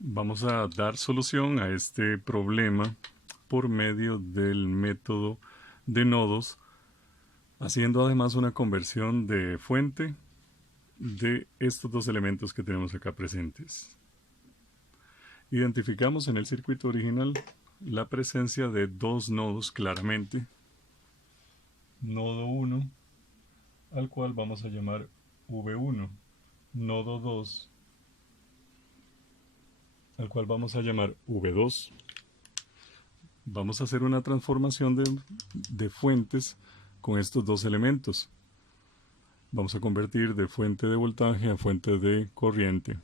Vamos a dar solución a este problema por medio del método de nodos, haciendo además una conversión de fuente de estos dos elementos que tenemos acá presentes. Identificamos en el circuito original la presencia de dos nodos claramente. Nodo 1, al cual vamos a llamar V1. Nodo 2, al cual vamos a llamar V2. Vamos a hacer una transformación de fuentes con estos dos elementos. Vamos a convertir de fuente de voltaje a fuente de corriente.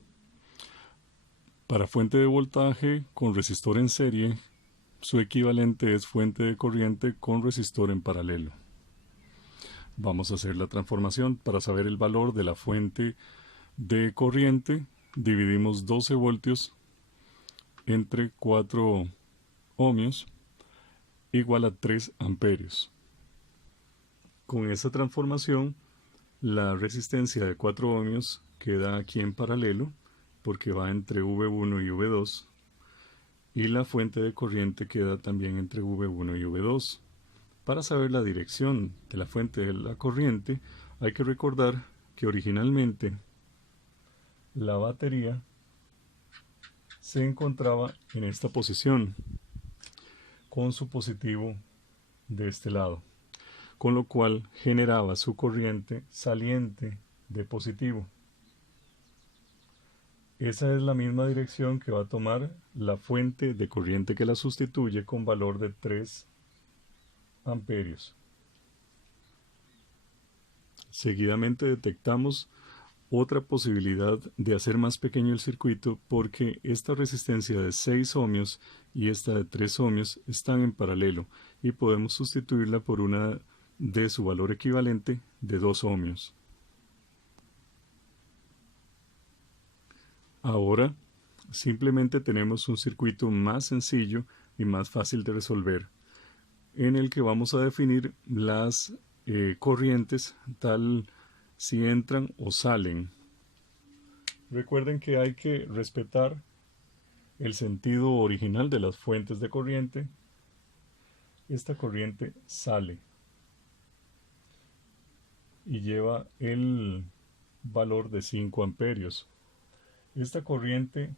Para fuente de voltaje con resistor en serie, su equivalente es fuente de corriente con resistor en paralelo. Vamos a hacer la transformación para saber el valor de la fuente de corriente. Dividimos 12 voltios entre 4 ohmios igual a 3 amperios. Con esta transformación, la resistencia de 4 ohmios queda aquí en paralelo porque va entre V1 y V2, y la fuente de corriente queda también entre V1 y V2. Para saber la dirección de la fuente de la corriente, hay que recordar que originalmente la batería se encontraba en esta posición, con su positivo de este lado, con lo cual generaba su corriente saliente de positivo. Esa es la misma dirección que va a tomar la fuente de corriente que la sustituye con valor de 3 amperios. Seguidamente detectamos otra posibilidad de hacer más pequeño el circuito, porque esta resistencia de 6 ohmios y esta de 3 ohmios están en paralelo y podemos sustituirla por una de su valor equivalente de 2 ohmios. Ahora simplemente tenemos un circuito más sencillo y más fácil de resolver, en el que vamos a definir las corrientes tal si entran o salen. Recuerden que hay que respetar el sentido original de las fuentes de corriente. Esta corriente sale y lleva el valor de 5 amperios. Esta corriente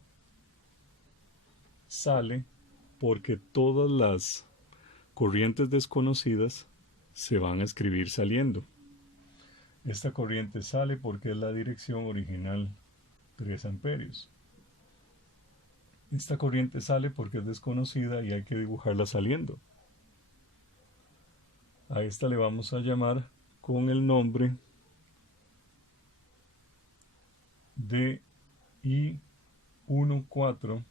sale porque todas las corrientes desconocidas se van a escribir saliendo. Esta corriente sale porque es la dirección original 3 amperios. Esta corriente sale porque es desconocida y hay que dibujarla saliendo. A esta le vamos a llamar con el nombre de I14,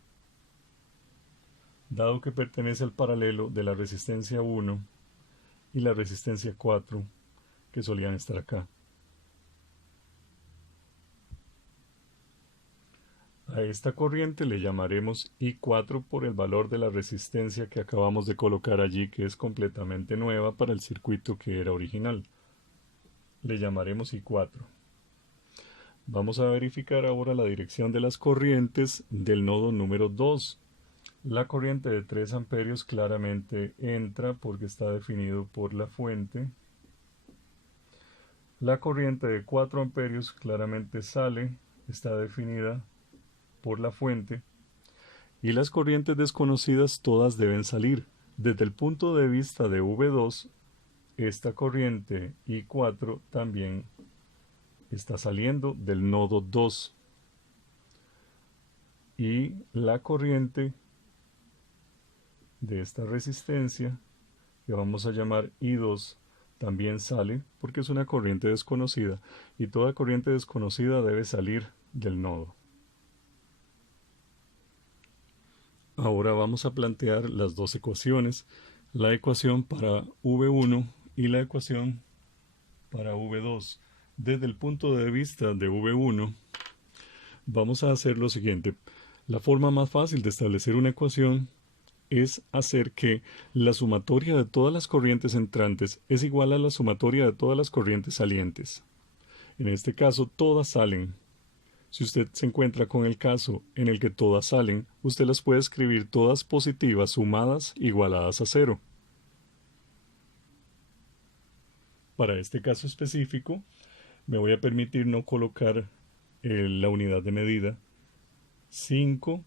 dado que pertenece al paralelo de la resistencia 1 y la resistencia 4 que solían estar acá. A esta corriente le llamaremos I4 por el valor de la resistencia que acabamos de colocar allí, que es completamente nueva para el circuito que era original. Le llamaremos I4. Vamos a verificar ahora la dirección de las corrientes del nodo número 2. La corriente de 3 amperios claramente entra porque está definido por la fuente. La corriente de 4 amperios claramente sale, está definida por la fuente. Y las corrientes desconocidas todas deben salir. Desde el punto de vista de V2, esta corriente I4 también está saliendo del nodo 2. Y la corriente de esta resistencia, que vamos a llamar I2, también sale porque es una corriente desconocida, y toda corriente desconocida debe salir del nodo. Ahora vamos a plantear las dos ecuaciones, la ecuación para V1 y la ecuación para V2. Desde el punto de vista de V1, vamos a hacer lo siguiente. La forma más fácil de establecer una ecuación es hacer que la sumatoria de todas las corrientes entrantes es igual a la sumatoria de todas las corrientes salientes. En este caso, todas salen. Si usted se encuentra con el caso en el que todas salen, usted las puede escribir todas positivas sumadas igualadas a 0. Para este caso específico, me voy a permitir no colocar la unidad de medida. 5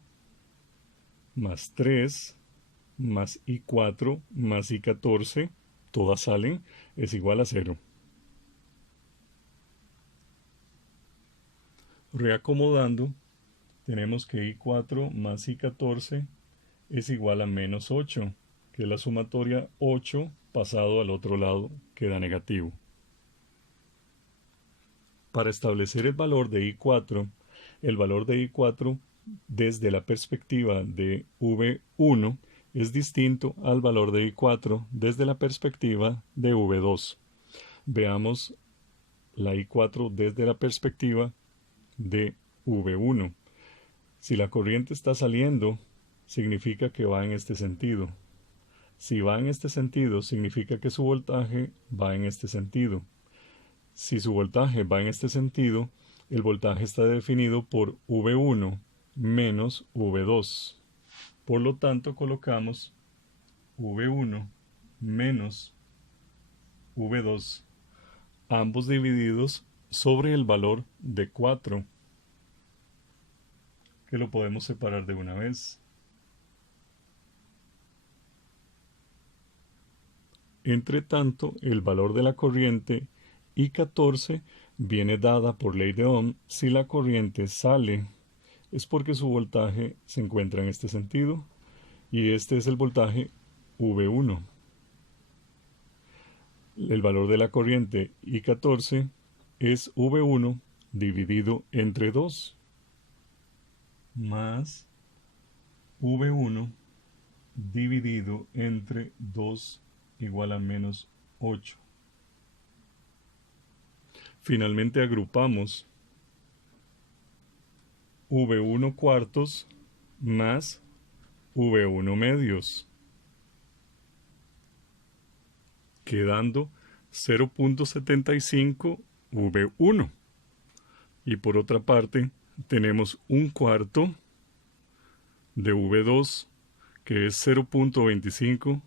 más 3 más I4 más I14, todas salen, es igual a 0. Reacomodando, tenemos que I4 más I14 es igual a menos 8, que es la sumatoria 8 pasado al otro lado, queda negativo. Para establecer el valor de I4, el valor de I4 desde la perspectiva de V1 es distinto al valor de I4 desde la perspectiva de V2. Veamos la I4 desde la perspectiva de V1. Si la corriente está saliendo, significa que va en este sentido. Si va en este sentido, significa que su voltaje va en este sentido. Si su voltaje va en este sentido, el voltaje está definido por V1 menos V2. Por lo tanto, colocamos V1 menos V2, ambos divididos sobre el valor de 4, que lo podemos separar de una vez. Entre tanto, el valor de la corriente I14 viene dada por ley de Ohm. Si la corriente sale, es porque su voltaje se encuentra en este sentido, y este es el voltaje V1. El valor de la corriente I14 es V1 dividido entre 2 más V1 dividido entre 2 igual a menos 8. Finalmente agrupamos V1 cuartos más V1 medios, quedando 0.75 V1. Y por otra parte, tenemos un cuarto de V2, que es 0.25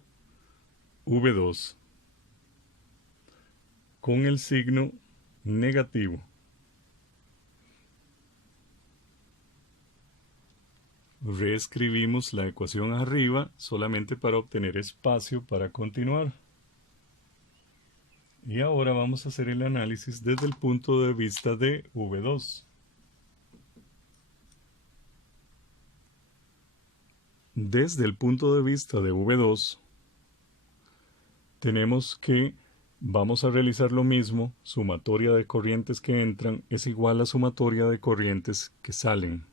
V2, con el signo negativo. Reescribimos la ecuación arriba solamente para obtener espacio para continuar. Y ahora vamos a hacer el análisis desde el punto de vista de V2. Desde el punto de vista de V2, tenemos que vamos a realizar lo mismo. Sumatoria de corrientes que entran es igual a sumatoria de corrientes que salen.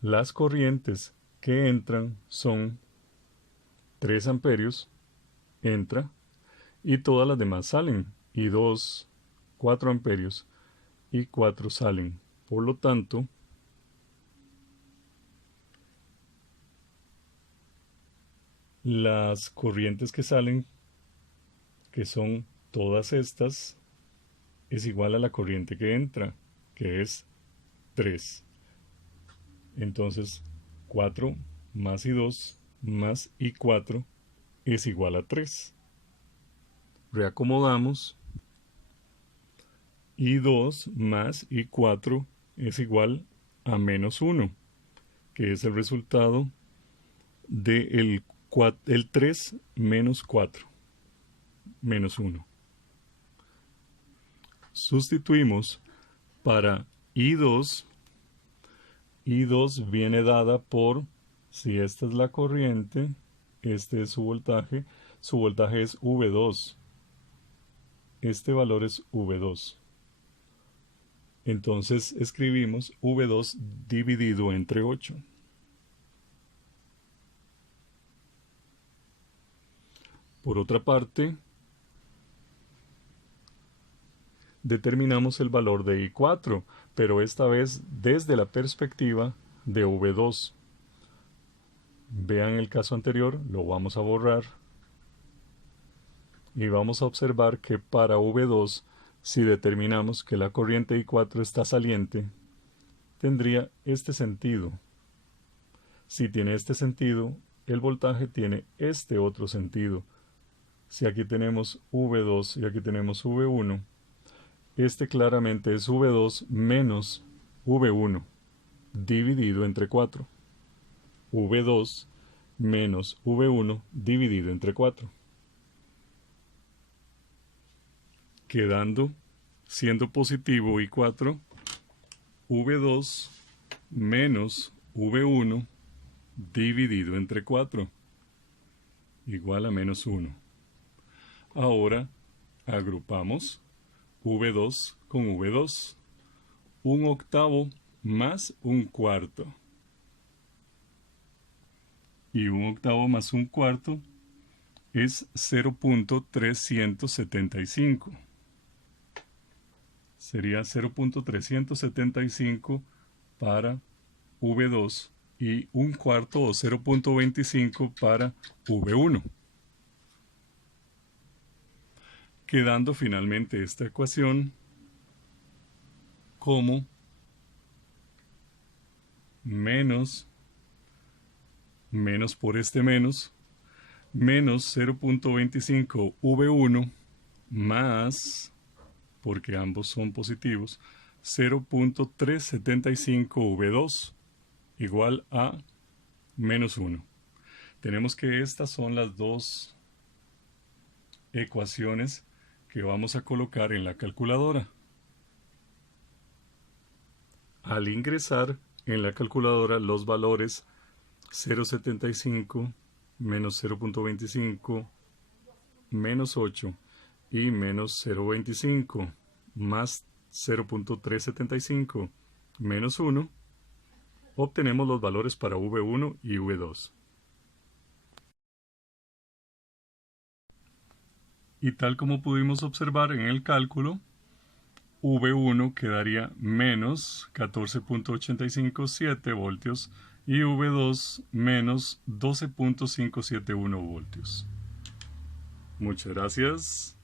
Las corrientes que entran son 3 amperios, entra, y todas las demás salen, y 2, 4 amperios, y 4 salen. Por lo tanto, las corrientes que salen, que son todas estas, es igual a la corriente que entra, que es 3. Entonces, 4 más I2 más I4 es igual a 3. Reacomodamos. I2 más I4 es igual a menos 1, que es el resultado de el 3 menos 4, menos 1. Sustituimos para I2. I2 viene dada por, si esta es la corriente, este es su voltaje es V2. Este valor es V2. Entonces escribimos V2 dividido entre 8. Por otra parte, determinamos el valor de I4, pero esta vez desde la perspectiva de V2. Vean el caso anterior, lo vamos a borrar. Y vamos a observar que para V2 Si determinamos que la corriente I4 está saliente, tendría este sentido. Si tiene este sentido, el voltaje tiene este otro sentido. Si aquí tenemos V2 y aquí tenemos V1, este claramente es V2 menos V1 dividido entre 4. V2 menos V1 dividido entre 4. Quedando, siendo positivo I4, V2 menos V1 dividido entre 4 igual a menos 1. Ahora agrupamos V2 con V2. 1/8 más 1/4. Y 1/8 más 1/4 es 0.375. Sería 0.375 para V2 y 1/4 o 0.25 para V1. Quedando finalmente esta ecuación como menos por este menos 0.25 V1 más, porque ambos son positivos, 0.375 V2 igual a menos 1. Tenemos que estas son las dos ecuaciones que vamos a colocar en la calculadora. Al ingresar en la calculadora los valores 0.75 menos 0.25 menos 8 y menos 0.25 más 0.375 menos 1, obtenemos los valores para V1 y V2. Y tal como pudimos observar en el cálculo, V1 quedaría menos 14.857 voltios y V2 menos 12.571 voltios. Muchas gracias.